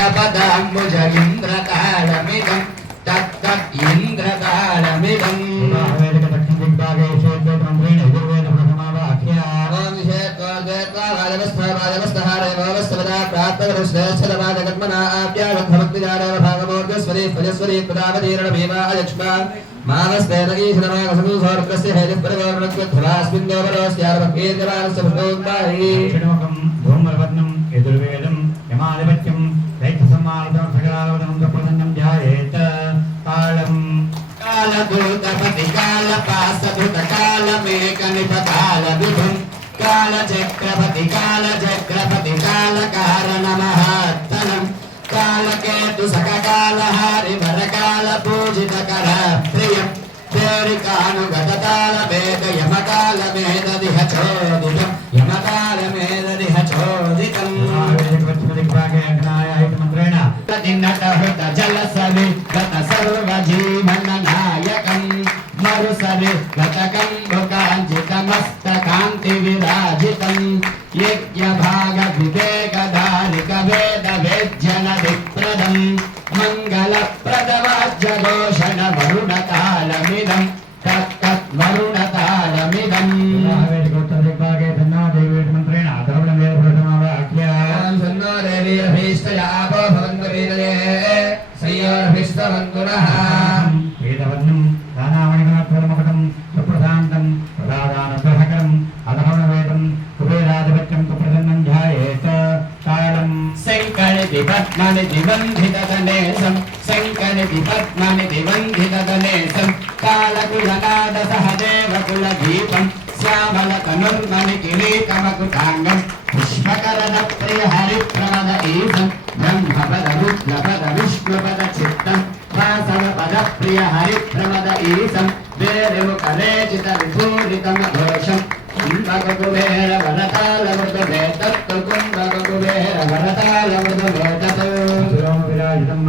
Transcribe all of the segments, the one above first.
भगवदाम्बुज इन्द्रकालमिदं तत्तत् इन्द्रकालमिदम् कालचक्रपति कालचक्रपति कालकारणमहात्तनं कालकेतु सककालहारि वरकालपूजितकर प्रियं पेरिकानुगतकालभेद यमकालमेददिह चोदितं यमकालमेददिह चोदितम् जलसवि गत सर्वजीवननायकं मरुसवि गतकं मुकाञ्चितमस्तकान्ति विराजितं यज्ञभागविवेकधारिकवेदवेद्यनदिप्रदं मङ्गलप्रदवाज्यघोषण वरुणतालमिदं तत्तत् वरुणतालमिदम् पद्मनिधिवन्धिततनेशं शङ्करनिधिपद्मनिधिवन्धिततनेशं कालकुलनादसहदेवकुलदीपं श्यामलतनुर्मणिकिरीटमकुटाङ्गं पुष्पकरणप्रियहरिप्रमद ईशं ब्रह्मपदरुद्रपदविष्णुपदचित्तं वासवपदप्रियहरिप्रमद ईशं वेरुमुखरेचितविभूरितमघोषं कुम्भकुबेर वरतालमृतमेतत् कुम्भकुबेर वरतालमृतमेतत् विराजितं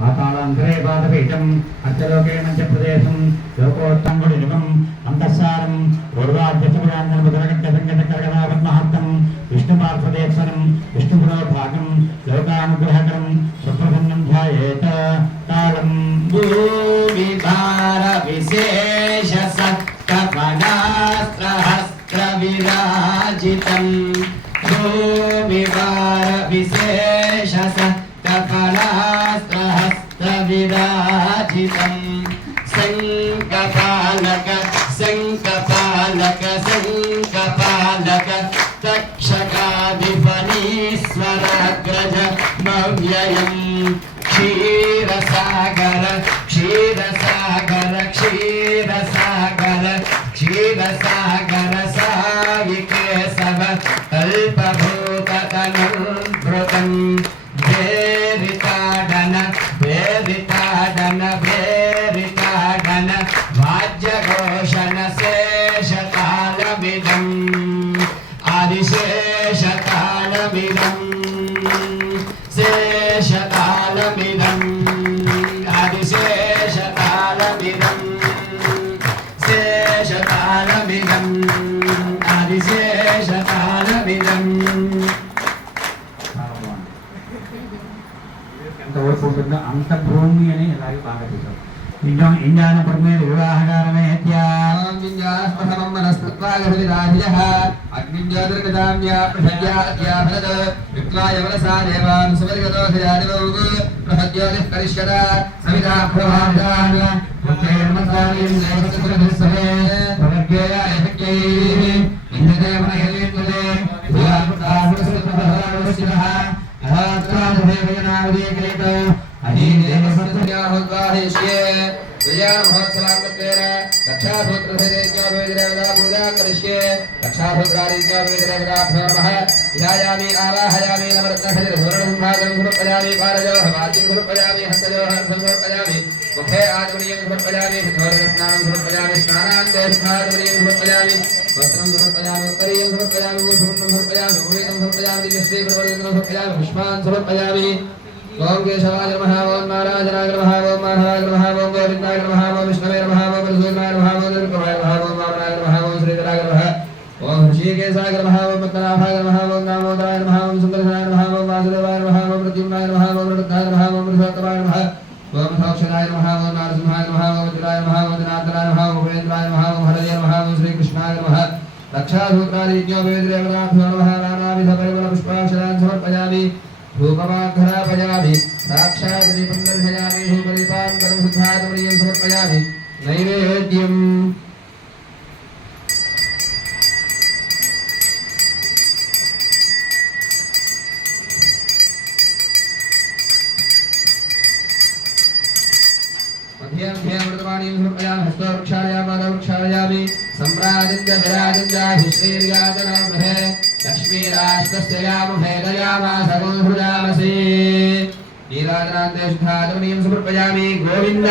मातालान्तरे पादपीठम् अर्थलोके मध्यप्रदेशं लोकोत्तङ्गुडिनिमम् अन्तःसारं पूर्वाद्यसुरान्तर्मुदरकट्टसङ्गतकर्गदापद्महस्तं विष्णुपार्श्वदेश्वरं विष्णुपुरोभागं लोकानुग्रहकरं सुप्रसन्नं ध्यायेत कालं भूमिभारविशेषसत्कफलास्त्रहस्त्रविराजितं भूमिभारविशेषसत्कफलास्त्रहस्त्रविराजितं शङ्खपालक शङ्खपालक शङ्खपालक तक्षकाधिपनीश्वराग्रज मव्ययं क्षीरसागर क्षीरसागर क्षीरसागर क्षीरसागर सायिकेशव कल्पभूततनुभृतं भेरिताडन भेरिताडन भेरिताडन वाद्यघोषण शेषतालमिदम् आदिशेषतालमिदम् शेषतालमिदम् आदिशेषतालमिदम् शेषतालमिदम् आदिशेषतालमिदम् ఎంతవరకు అంత భూమి అని ఇలాగే బాగా తీసాం ఇంకా ఇంజాన పరమేద వివాహకారమే హత్యాం విඤ్ఞాస్పథమం మనస్తత్వాగహృతిరాధిజః అగ్నింజ్యోతిర్గతామ్యా ప్రసజ్యాత్యా భరత విక్లాయ వరసా దేవాన్ సువర్గదోషయాదివౌగ ప్రసజ్యోతిః కరిష్యత సవితా ప్రవాదాన పుత్రేర్మసారీం దేవసురభిస్సవే ప్రవర్గేయాయ శక్యైః ఇంద్రదేవనయలీంద్రే భూయాత్తాసురసుతభరావశ్యః అహాత్రాదేవయనావదేకైతో अधीदेवसंज्ञाहोद्वाहयिष्ये विजयामहोत्सवाङ्गत्वेन रक्षासूत्रसहितेज्ञापविधिरेवदा पूजां करिष्ये रक्षासूत्रादिज्ञापविधिरेवदाभ्यो नमः ध्यायामि आवाहयामि नवरत्नखचिरसुवर्णसंभागं समर्पयामि पारयोः वाद्यं समर्पयामि हस्तयोः अर्घं समर्पयामि मुखे आचमनीयं समर्पयामि शिखोरस्नानं समर्पयामि स्नानान्ते सुखाचमनीयं समर्पयामि वस्त्रं समर्पयामि उत्तरीयं समर्पयामि पूर्णं समर्पयामि उपेतं समर्पयामि दिव्यश्रीप्रवर्तितं समर्पयामि पुष्पान् समर्पयामि ओम केशवाय नमः ओम नारायणाय नमः ओम माधवाय नमः ओम गोविन्दाय नमः ओम विष्णवे नमः ओम मधुसूदनाय नमः ओम निर्गुणाय नमः ओम वामनाय नमः ओम श्रीधराय नमः ओम ऋषिकेशाय नमः ओम पद्मनाभाय नमः ओम दामोदराय नमः ओम सुन्दराय नमः ओम वासुदेवाय नमः ओम प्रद्युम्नाय ओमकाराय नमः ओम रुद्राय नमः ओम रुद्रतमाय नमः ओम साक्षराय नमः ओम नारसिंहाय नमः ओम वज्राय नमः ओम जनार्दनाय नमः ओम उपेन्द्राय नमः ओम हरये नमः ओम श्रीकृष्णाय नमः रक्षासूत्रादिज्ञो वेद्रेवनाभ्यो नमः नानाविधपरिमल पुष्पाक्षरान् समर्पयामि धूपमाघ्रापयामि साक्षात् दीपं दर्शयामि धूपदीपान् करं शुद्धात्मनीयं समर्पयामि नैवेद्यम् मध्यमध्यमृतवाणीं समर्पयामि हस्तवृक्षालयामि पादवृक्षालयामि सम्राजञ्च विराजञ्च श्रीर्याजनमहे लक्ष्मीराष्ट्रस्य यामुहे दयामास गोधृजामसि नीराजनान्ते शुद्धात्मनीयं समर्पयामि गोविन्द